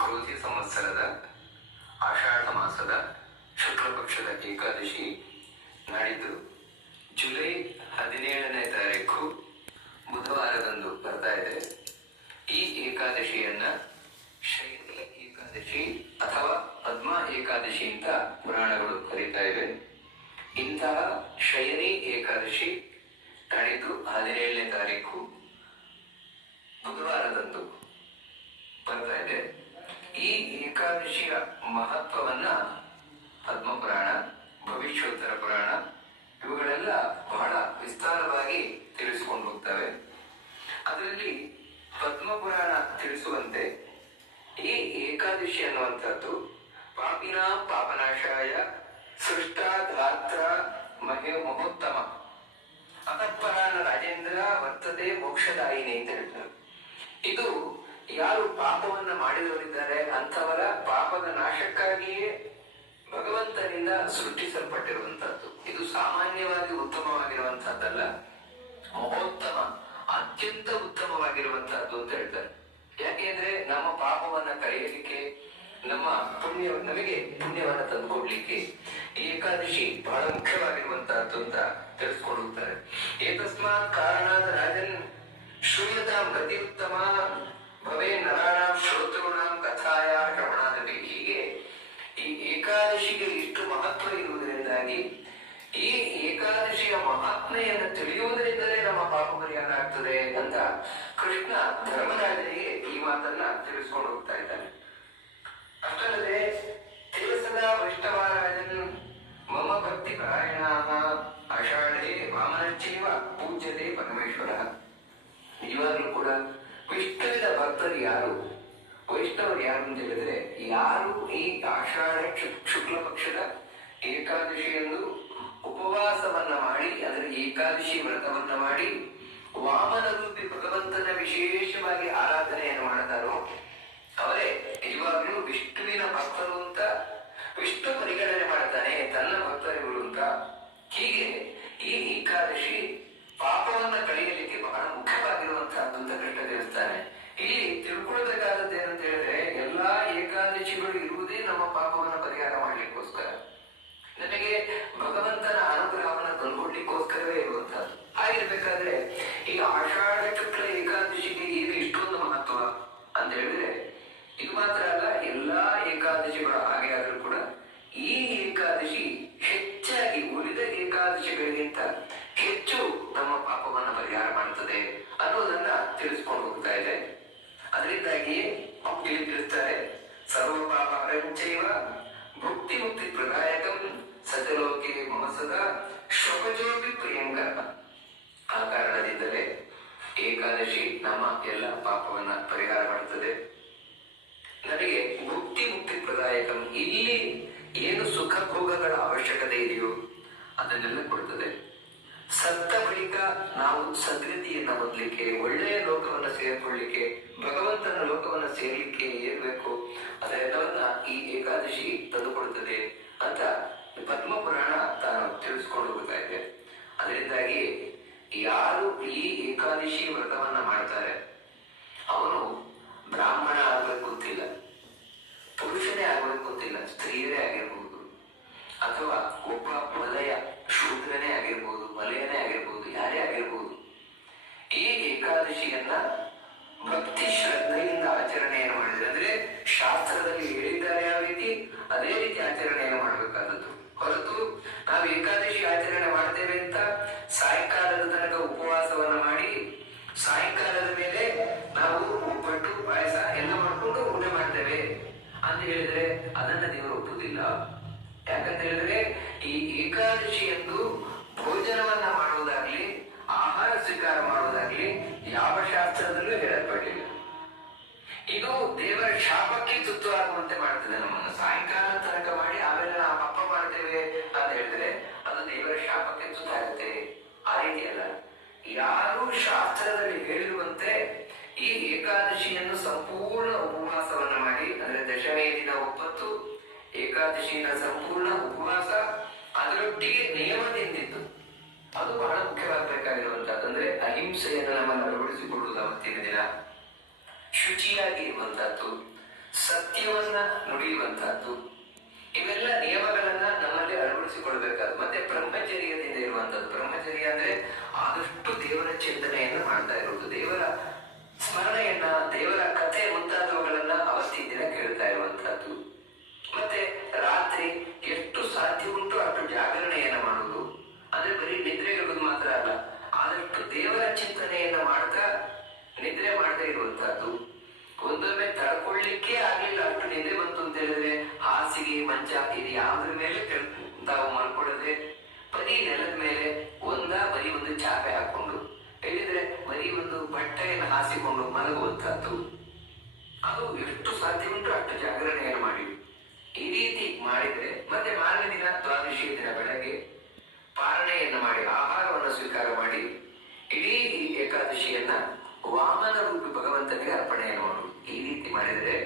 ಕ್ರೋಧಿ ಸಂವತ್ಸರದ ಆಷಾಢ ಮಾಸದ ಶುಕ್ಲ ಪಕ್ಷದ ಏಕಾದಶಿ ನಾಡಿದ್ದು ಜುಲೈ 17ನೇ ತಾರೀಕು ಬುಧವಾರದಂದು ಬರ್ತಾ ಇದೆ. ಈ ಏಕಾದಶಿಯನ್ನ ಶಯನಿ ಏಕಾದಶಿ ಅಥವಾ ಪದ್ಮ ಏಕಾದಶಿ ಅಂತ ಪುರಾಣಗಳು ಕರೀತಾ ಇವೆ. ಇಂತಹ ಶಯನಿ ಏಕಾದಶಿ ನಾಡಿದ್ದು 17ನೇ ತಾರೀಕು ಬುಧವಾರದಂದು ಬರ್ತಾ ಇದೆ. ಈ ಏಕಾದಶಿಯ ಮಹತ್ವವನ್ನ ಪದ್ಮಪುರಾಣ, ಭವಿಷ್ಯೋತ್ತರ ಪುರಾಣ ಇವುಗಳೆಲ್ಲ ಬಹಳ ವಿಸ್ತಾರವಾಗಿ ತಿಳಿಸಿಕೊಂಡು ಹೋಗ್ತವೆ. ಅದರಲ್ಲಿ ಪದ್ಮಪುರಾಣ ತಿಳಿಸುವಂತೆ ಈ ಏಕಾದಶಿ ಅನ್ನುವಂಥದ್ದು ಪಾಪಿನ ಪಾಪನಾಶಾಯ ಸೃಷ್ಟ ಧಾತ್ರ ಮಹೋತ್ತಮ ಅತಃಪರಾನ ರಾಜೇಂದ್ರ ವರ್ತದೆ ಮೋಕ್ಷದಾಯಿನಿ ಅಂತ ಹೇಳ್ತಾರೆ. ಇದು ಯಾರು ಪಾಪವನ್ನ ಮಾಡಿದವರಿದ್ದಾರೆ ಅಂಥವರ ಪಾಪದ ನಾಶಕ್ಕಾಗಿಯೇ ಭಗವಂತನಿಂದ ಸೃಷ್ಟಿಸಲ್ಪಟ್ಟಿರುವಂತಹದ್ದು. ಇದು ಸಾಮಾನ್ಯವಾಗಿ ಉತ್ತಮವಾಗಿರುವಂತಹದ್ದಲ್ಲ, ಮಹೋತ್ತಮ ಅತ್ಯಂತ ಉತ್ತಮವಾಗಿರುವಂತಹದ್ದು ಅಂತ ಹೇಳ್ತಾರೆ. ಯಾಕೆಂದ್ರೆ ನಮ್ಮ ಪಾಪವನ್ನ ಕಳೆಯಲಿಕ್ಕೆ, ನಮ್ಮ ನಮಗೆ ಪುಣ್ಯವನ್ನ ತಂದುಕೊಡ್ಲಿಕ್ಕೆ ಈ ಏಕಾದಶಿ ಬಹಳ ಮುಖ್ಯವಾಗಿರುವಂತಹದ್ದು ಅಂತ ತಿಳಿಸ್ಕೊಂಡು ಹೋಗ್ತಾರೆ. ಏತಸ್ಮಾತ್ ಕಾರಣಾದ ರಾಜನ್ ಶ್ರೂಯತಾಂ ಗತಿ ಉತ್ತಮ ಭವೇ ನರಾಣಾಂ ಶ್ರೋತೃಣಾಂ ಕಥಾಯ ಶ್ರವಣಾದಪಿ. ಹೀಗೆ ಈ ಏಕಾದಶಿಗೆ ಇಷ್ಟು ಮಹತ್ವ ಇರುವುದರಿಂದಾಗಿ ಈ ಏಕಾದಶಿಯ ಮಹಾತ್ಮೆಯನ್ನು ತಿಳಿಯುವುದರಿಂದಲೇ ನಮ್ಮ ಪಾಪ ಪರಿಹಾರ ಆಗ್ತದೆ ಅಂತ ಕೃಷ್ಣ ಧರ್ಮರಾಜನಿಗೆ ಈ ಮಾತನ್ನ ತಿಳಿಸ್ಕೊಂಡು ಹೋಗ್ತಾ ಇದ್ದಾನೆ. ಅಷ್ಟಲ್ಲದೆ ತೇಸದ ವೈಷ್ಣವರಾಜನ್ ಮಮ ಭಕ್ತಿ ಪರಾಯಣ ಆಷಾಢೇ ವಾಮನಶ್ಚೈವ ಪೂಜ್ಯತೆ ಪರಮೇಶ್ವರ. ನಿಜವಾಗ್ಲೂ ಕೂಡ ವಿಷ್ಣುವಿನ ಭಕ್ತರು ಯಾರು, ವೈಷ್ಣವರು ಯಾರು ಅಂತ ಹೇಳಿದ್ರೆ, ಯಾರು ಈ ಆಷಾಢ ಶುಕ್ಲ ಪಕ್ಷದ ಏಕಾದಶಿಯಂದು ಉಪವಾಸವನ್ನ ಮಾಡಿ, ಅದರ ಏಕಾದಶಿ ವ್ರತವನ್ನ ಮಾಡಿ ವಾಮನ ರೂಪಿ ಭಗವಂತನ ವಿಶೇಷವಾಗಿ ಆರಾಧನೆಯನ್ನು ಮಾಡ್ತಾರೋ ಅವರೇ ನಿಜವಾಗ್ಲೂ ವಿಷ್ಣುವಿನ ಭಕ್ತರು ಅಂತ ವಿಷ್ಣು ಪರಿಗಣನೆ ಮಾಡ್ತಾನೆ, ತನ್ನ ಭಕ್ತರಿಗಳು ಅಂತ. ಹೀಗೆ ಈ ಏಕಾದಶಿ ಪಾಪವನ್ನ ಕಳೆಯಲಿಕ್ಕೆ ಬಹಳ ಮುಖ್ಯವಾಗಿರುವಂತಹದ್ದು ಅಂತ ಕೃಷ್ಣ ತಿಳಿಸ್ತಾನೆ. ಇಲ್ಲಿ ತಿಳ್ಕೊಳ್ಬೇಕಾದದ್ದು ಏನಂತ ಹೇಳಿದ್ರೆ, ಎಲ್ಲಾ ಏಕಾದಶಿಗಳು ಇರುವುದೇ ನಮ್ಮ ಪಾಪವನ್ನ ಪರಿಹಾರ ಮಾಡ್ಲಿಕ್ಕೋಸ್ಕರ, ನಮಗೆ ಭಗವಂತನ ಅನುಗ್ರಹವನ್ನ ತಂದುಕೊಡ್ಲಿಕ್ಕೋಸ್ಕರವೇ ಇರುವಂತಹದ್ದು. ಹಾಗಿರ್ಬೇಕಾದ್ರೆ ಈ ಆಷಾಢ ಶುಕ್ಲ ಏಕಾದಶಿಗೆ ಏನು ಇಷ್ಟೊಂದು ಮಹತ್ವ ಅಂತ ಹೇಳಿದ್ರೆ, ಇದು ಮಾತ್ರ ಅಲ್ಲ, ಎಲ್ಲಾ ಏಕಾದಶಿಗಳು ಹಾಗೆ ಆದ್ರೂ ಕೂಡ ಈ ಏಕಾದಶಿ ಹೆಚ್ಚಾಗಿ ಉಳಿದ ಏಕಾದಶಿಗಳಿಗಿಂತ ಹೆಚ್ಚು ನಮ್ಮ ಪಾಪವನ್ನ ಪರಿಹಾರ ಮಾಡುತ್ತದೆ ಅನ್ನೋದನ್ನ ತಿಳಿಸ್ಕೊಂಡು ಹೋಗ್ತಾ ಇದೆ. ಅದರಿಂದಾಗಿ ಇಲ್ಲಿ ತಿಳಿಸ್ತಾರೆ, ಸರ್ವ ಪಾಪ ಹರಂಚೈವ ಭುಕ್ತಿ ಮುಕ್ತಿ ಪ್ರದಾಯಕಂ ಸತಲೋಕೆ ಮಮಸದ ಶೋಕಜೋಪಿ ಪ್ರಿಯಂಕರ. ಆ ಕಾರಣದಿಂದಲೇ ಏಕಾದಶಿ ನಮ್ಮ ಎಲ್ಲ ಪಾಪವನ್ನ ಪರಿಹಾರ ಮಾಡುತ್ತದೆ. ನನಗೆ ಭುಕ್ತಿ ಮುಕ್ತಿ ಪ್ರದಾಯಕಂ, ಇಲ್ಲಿ ಏನು ಸುಖ ಭೋಗಗಳ ಅವಶ್ಯಕತೆ ಇದೆಯೋ ಅದನ್ನೆಲ್ಲ ಕೊಡುತ್ತದೆ. ಸತ್ತ ಬಳಿಕ ನಾವು ಸದ್ಗತಿಯನ್ನ ಹೊಂದಲಿಕ್ಕೆ, ಒಳ್ಳೆಯ ಲೋಕವನ್ನ ಸೇರ್ಕೊಳ್ಳಿಕ್ಕೆ, ಭಗವಂತನ ಲೋಕವನ್ನ ಸೇರ್ಲಿಕ್ಕೆ ಏನ್ ಬೇಕು ಅದೆಲ್ಲವನ್ನ ಈ ಏಕಾದಶಿ ತಂದುಕೊಡುತ್ತದೆ ಅಂತ ಪದ್ಮಪುರಾಣ ತಾನು ತಿಳಿಸ್ಕೊಂಡು ಹೋಗ್ತಾ ಇದೆ. ಅದರಿಂದಾಗಿ ಯಾರು ಈ ಏಕಾದಶಿ ವ್ರತವನ್ನ ಮಾಡ್ತಾರೆ ಅವನು ಬ್ರಾಹ್ಮಣ ಆಗ್ಬೇಕು ಅಂತಿಲ್ಲ, ಪುರುಷನೇ ಆಗ್ಬೇಕು ಅಂತಿಲ್ಲ, ಸ್ತ್ರೀಯರೇ ಆಗಿರ್ಬೋದು, ಅಥವಾ ಒಬ್ಬ ಮಲಯ ಶೂದ್ರನೇ ಆಗಿರ್ಬೋದು, ಮಲಯನೇ ಆಗಿರ್ಬೋದು, ಯಾರೇ ಆಗಿರ್ಬೋದು, ಈ ಏಕಾದಶಿಯನ್ನ ಭಕ್ತಿ ಶ್ರದ್ಧೆಯಿಂದ ಆಚರಣೆಯನ್ನು ಮಾಡಿದ್ರೆ, ಅಂದ್ರೆ ಶಾಸ್ತ್ರದಲ್ಲಿ ಹೇಳಿದ್ದಾರೆ ಯಾವ ರೀತಿ ಅದೇ ರೀತಿ ಆಚರಣೆಯನ್ನು ಮಾಡಬೇಕಾದದ್ದು. ಹೊರತು ನಾವು ಏಕಾದಶಿ ಆಚರಣೆ ಮಾಡ್ತೇವೆ ಅಂತ ಸಾಯಂಕಾಲದ ತನಕ ಉಪವಾಸವನ್ನ ಮಾಡಿ ಸಾಯಂಕಾಲದ ಮೇಲೆ ನಾವು ಒಬ್ಬಟ್ಟು ಪಾಯಸ ಎಲ್ಲ ಮಾಡ್ಕೊಂಡು ಊಟ ಮಾಡ್ತೇವೆ ಅಂತ ಹೇಳಿದ್ರೆ ಅದನ್ನ ದೇವರು ಒಪ್ಪುದಿಲ್ಲ. ಯಾಕಂತ ಹೇಳಿದ್ರೆ ಈ ಏಕಾದಶಿಯಂದು ಭೋಜನವನ್ನ ಮಾಡುವುದಾಗ್ಲಿ, ಆಹಾರ ಸ್ವೀಕಾರ ಮಾಡುವುದಾಗ್ಲಿ ಯಾವ ಶಾಸ್ತ್ರದಲ್ಲೂ ಹೇಳಲ್ಪಟ್ಟಿಲ್ಲ. ಇದು ದೇವರ ಶಾಪಕ್ಕೆ ತುತ್ತು ಆಗುವಂತೆ ಮಾಡ್ತದೆ. ನಮ್ಮನ್ನು ಸಾಯಂಕಾಲ ತನಕ ಮಾಡಿ ಆಮೇಲೆ ನಾವು ಹಬ್ಬ ಮಾಡ್ತೇವೆ ಅಂತ ಹೇಳಿದ್ರೆ ಅದು ದೇವರ ಶಾಪಕ್ಕೆ ತುತ್ತಾಗುತ್ತೆ. ಆ ರೀತಿ ಅಲ್ಲ, ಯಾರು ಶಾಸ್ತ್ರದಲ್ಲಿ ಹೇಳಿರುವಂತೆ ಈ ಏಕಾದಶಿಯನ್ನು ಸಂಪೂರ್ಣ ಉಪವಾಸವನ್ನ ಮಾಡಿ, ಅಂದ್ರೆ ದಶಮಿ ದಿನ ಒಪ್ಪತ್ತು ಏಕಾದಶಿಯ ಸಂಪೂರ್ಣ ಉಪವಾಸ, ಅದರೊಟ್ಟಿಗೆ ನಿಯಮದಿಂದಿದ್ದು, ಅದು ಬಹಳ ಮುಖ್ಯವಾಗಬೇಕಾಗಿರುವಂತಹದ್ದು. ಅಂದ್ರೆ ಅಹಿಂಸೆಯನ್ನು ನಮ್ಮನ್ನು ಅಳವಡಿಸಿಕೊಳ್ಳುವುದು ಅವತ್ತಿನ ದಿನ, ಶುಚಿಯಾಗಿ ಇರುವಂತಹದ್ದು, ಸತ್ಯ ಮಾಂಸವನ್ನ ನುಡಿಯುವಂತಹದ್ದು, ಇವೆಲ್ಲ ನಿಯಮಗಳನ್ನ ನಮ್ಮಲ್ಲಿ ಅಳವಡಿಸಿಕೊಳ್ಬೇಕಾದ. ಮತ್ತೆ ಬ್ರಹ್ಮಚರ್ಯದಿಂದ ಇರುವಂತದ್ದು. ಬ್ರಹ್ಮಚರ್ಯ ಅಂದ್ರೆ ಆದಷ್ಟು ದೇವರ ಚಿಂತನೆಯನ್ನು ಮಾಡ್ತಾ ಇರುವುದು, ದೇವರ ಸ್ಮರಣೆಯನ್ನ, ದೇವರ ಕಥೆ ಮುಂತಾದವುಗಳನ್ನ ಅವತ್ತಿ ದಿನ ಕೇಳ್ತಾ ಇರುವಂತಹದ್ದು. ಮತ್ತೆ ರಾತ್ರಿ ಎಷ್ಟು ಸಾಧ್ಯ ಉಂಟು ಅಷ್ಟು ಜಾಗರಣೆಯನ್ನ ಮಾಡುವುದು. ಅಂದ್ರೆ ಬರೀ ನಿದ್ರೆಗೆಡುವುದು ಮಾತ್ರ ಅಲ್ಲ, ಆದಷ್ಟು ದೇವರ ಚಿಂತನೆಯನ್ನ ಮಾಡ್ತಾ ನಿದ್ರೆ ಮಾಡದೇ ಇರುವಂತಹದ್ದು. ಒಂದೊಮ್ಮೆ ತಡ್ಕೊಳ್ಳಿಕ್ಕೆ ಆಗ್ಲಿಲ್ಲ, ಅಷ್ಟು ನಿದ್ರೆ ಬಂತು ಅಂತ ಹೇಳಿದ್ರೆ ಹಾಸಿಗೆ, ಮಂಚ ಇದು ಯಾವ್ದ್ರ ಮೇಲೆ ತಾವು ಮಲ್ಕೊಳ್ಳದೆ ಬರೀ ನೆಲದ ಮೇಲೆ ಬರೀ ಒಂದು ಚಾಪೆ ಹಾಕೊಂಡು, ಹೇಳಿದ್ರೆ ಬರೀ ಒಂದು ಬಟ್ಟೆಯನ್ನು ಹಾಸಿಕೊಂಡು ಮಲಗುವಂತಹದ್ದು. ಅದು ಎಷ್ಟು ಸಾಧ್ಯ ಉಂಟು ಅಷ್ಟು ಜಾಗರಣೆಯನ್ನು ಮಾಡಿ ಈ ರೀತಿ ಮಾಡಿದ್ರೆ, ಮತ್ತೆ ಮಾರನೇ ದಿನ ದ್ವಾದಶಿ ದಿನ ಬೆಳಗ್ಗೆ ಪಾರಣೆಯನ್ನು ಮಾಡಿ ಆಹಾರವನ್ನು ಸ್ವೀಕಾರ ಮಾಡಿ ಇಡೀ ಈ ಏಕಾದಶಿಯನ್ನ ವಾಮನ ರೂಪಿ ಭಗವಂತನಿಗೆ ಅರ್ಪಣೆಯನ್ನು ಮಾಡುವುದು. ಈ ರೀತಿ ಮಾಡಿದರೆ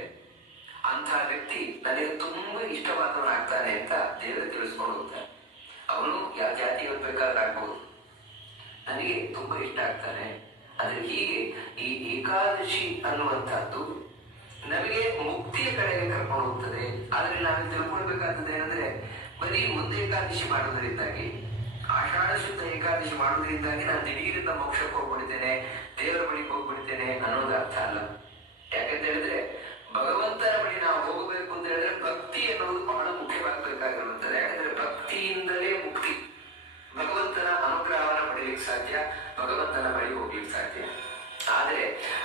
ಅಂಥ ವ್ಯಕ್ತಿ ನನಗೆ ತುಂಬಾ ಇಷ್ಟವಾದವನಾಗ್ತಾನೆ ಅಂತ ದೇವರು ತಿಳಿಸ್ಕೊಂಡು ಹೋಗ್ತಾನೆ. ಅವನು ಯಾವ ಜಾತಿ ಬೇಕಾದ್ರೆ ಆಗ್ಬಹುದು, ನನಗೆ ತುಂಬಾ ಇಷ್ಟ ಆಗ್ತಾನೆ. ಆದ್ರೆ ಹೀಗೆ ಈ ಏಕಾದಶಿ ಅನ್ನುವಂತಹದ್ದು ನಮಗೆ ಮುಕ್ತಿಯ ಕಡೆಗೆ ಕರ್ಕೊಂಡು ಹೋಗ್ತದೆ. ಆದ್ರೆ ನಾವು ತಿಳ್ಕೊಳ್ಬೇಕಾದದ್ದು ಏನಂದ್ರೆ, ಬರೀ ಒಂದು ಏಕಾದಶಿ ಮಾಡುವುದರಿಂದಾಗಿ, ಆಷಾಢ ಶುದ್ಧ ಏಕಾದಶಿ ಮಾಡುವುದರಿಂದಾಗಿ ನಾನು ದಿಢೀರಿಂದ ಮೋಕ್ಷಕ್ಕೆ ಹೋಗ್ಬಿಡ್ತೇನೆ, ದೇವರ ಬಳಿಗೆ ಹೋಗ್ಬಿಡ್ತೇನೆ ಅನ್ನೋದು ಅರ್ಥ ಅಲ್ಲ. ಯಾಕಂತ ಹೇಳಿದ್ರೆ ಭಗವಂತನ ಬಳಿ ನಾವು ಹೋಗಬೇಕು ಅಂತ ಹೇಳಿದ್ರೆ ಭಕ್ತಿ ಅನ್ನೋದು ಬಹಳ ಮುಖ್ಯವಾಗಬೇಕಾಗಿರುತ್ತದೆ. ಯಾಕಂದ್ರೆ ಭಕ್ತಿಯಿಂದಲೇ ಮುಕ್ತಿ, ಭಗವಂತನ ಅನುಗ್ರಹವನ್ನು ಪಡೆಯಲಿಕ್ಕೆ ಸಾಧ್ಯ, ಭಗವಂತನ ಬಳಿ ಹೋಗ್ಲಿಕ್ಕೆ ಸಾಧ್ಯ. ಆದ್ರೆ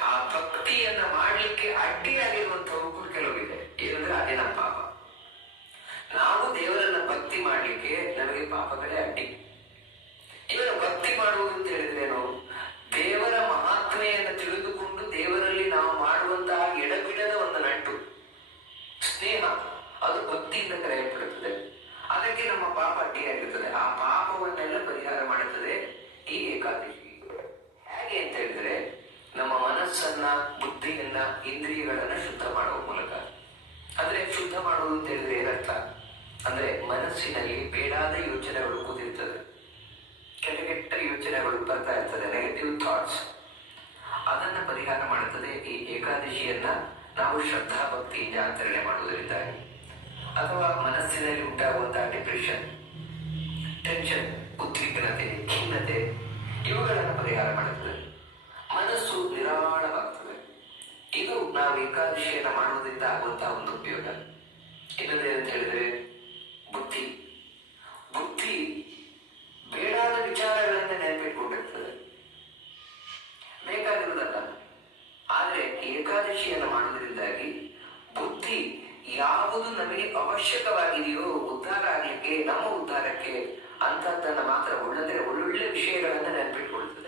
ಆ ಭಕ್ತಿಯನ್ನ ಮಾಡ್ಲಿಕ್ಕೆ ಅಡ್ಡಿಯಾಗಿರುವಂತವು ಕೆಲವಿದೆ. ಏನಂದ್ರೆ ಅದೇ ನಮ್ಮ ಪಾಪ. ನಾವು ದೇವರನ್ನ ಭಕ್ತಿ ಮಾಡ್ಲಿಕ್ಕೆ ನಮಗೆ ಪಾಪಗಳೇ ಅಡ್ಡಿ. ಇವರ ಭಕ್ತಿ ಮಾಡುವುದು ಅಂತ ಹೇಳಿದ್ರೇನು, ದೇವರ ಮಹಾತ್ಮೆಯನ್ನು ತಿಳಿದುಕೊಂಡು ದೇವರಲ್ಲಿ ನಾವು ಮಾಡುವಂತಹ ಎಡಬಿಡದ ಒಂದು ನಂಟು ಸ್ನೇಹ, ಅದು ಭಕ್ತಿಯಿಂದ ಕರೆಯಲ್ಪಡುತ್ತದೆ. ಅದಕ್ಕೆ ನಮ್ಮ ಪಾಪ ಅಡ್ಡಿಯಾಗಿರುತ್ತದೆ. ಆ ಪಾಪವನ್ನೆಲ್ಲ ಪರಿಹಾರ ಮಾಡುತ್ತದೆ ಈ ಏಕಾದಶಿ. ಹೇಗೆ ಅಂತ ಹೇಳಿದ್ರೆ, ನಮ್ಮ ಮನಸ್ಸನ್ನ, ಬುದ್ಧಿಯನ್ನ, ಇಂದ್ರಿಯಗಳನ್ನ ಶುದ್ಧ ಮಾಡುವ ಮೂಲಕ. ಅಂದ್ರೆ ಶುದ್ಧ ಮಾಡುವುದು ಅಂತ ಹೇಳಿದ್ರೆ ಏನರ್ಥ ಅಂದ್ರೆ, ಮನಸ್ಸಿನಲ್ಲಿ ಬೇಡಾದ ಯೋಚನೆಗಳು ಕೂತಿರ್ತದೆ, ಕೆಟ್ಟ ಯೋಚನೆಗಳು ಬರ್ತಾ ಇರ್ತದೆ, ನೆಗೆಟಿವ್ ಥಾಟ್ಸ್. ಅದನ್ನ ಪರಿಹಾರ ಮಾಡುತ್ತದೆ ಈ ಏಕಾದಶಿಯನ್ನ ನಾವು ಶ್ರದ್ಧಾ ಭಕ್ತಿಯಿಂದ ಆಚರಣೆ ಮಾಡುವುದರಿಂದಾಗಿ. ಅಥವಾ ಮನಸ್ಸಿನಲ್ಲಿ ಉಂಟಾಗುವಂತಹ ಡಿಪ್ರೆಷನ್, ಟೆನ್ಷನ್, ಉದ್ವಿಗ್ನತೆ, ಖಿನ್ನತೆ ಇವುಗಳನ್ನು ಪರಿಹಾರ ಮಾಡುತ್ತದೆ. ಮನಸ್ಸು ನಿರಾಳವಾಗ್ತದೆ. ಇದು ನಾವು ಏಕಾದಶಿಯನ್ನ ಮಾಡುವುದರಿಂದ ಆಗುವಂತಹ ಒಂದು ಉಪಯೋಗ. ಇನ್ನೊಂದೇ ಅಂತ ಹೇಳಿದ್ರೆ ಬುದ್ಧಿ ಬೇಡಾದ ವಿಚಾರಗಳನ್ನ ನೆನಪಿಟ್ಕೊಂಡಿರ್ತದೆ, ಬೇಕಾಗಿರುವುದಲ್ಲ. ಆದ್ರೆ ಏಕಾದಶಿಯನ್ನು ಮಾಡುವುದರಿಂದಾಗಿ ಬುದ್ಧಿ ಯಾವುದು ನಮಗೆ ಅವಶ್ಯಕವಾಗಿದೆಯೋ ಉದ್ಧಾರ ಆಗ್ಲಿಕ್ಕೆ, ನಮ್ಮ ಉದ್ಧಾರಕ್ಕೆ ಅಂತದ್ದನ್ನ ಮಾತ್ರ ಒಳ್ಳೊಳ್ಳೆ ವಿಷಯಗಳನ್ನ ನೆನಪಿಟ್ಕೊಳ್ತದೆ.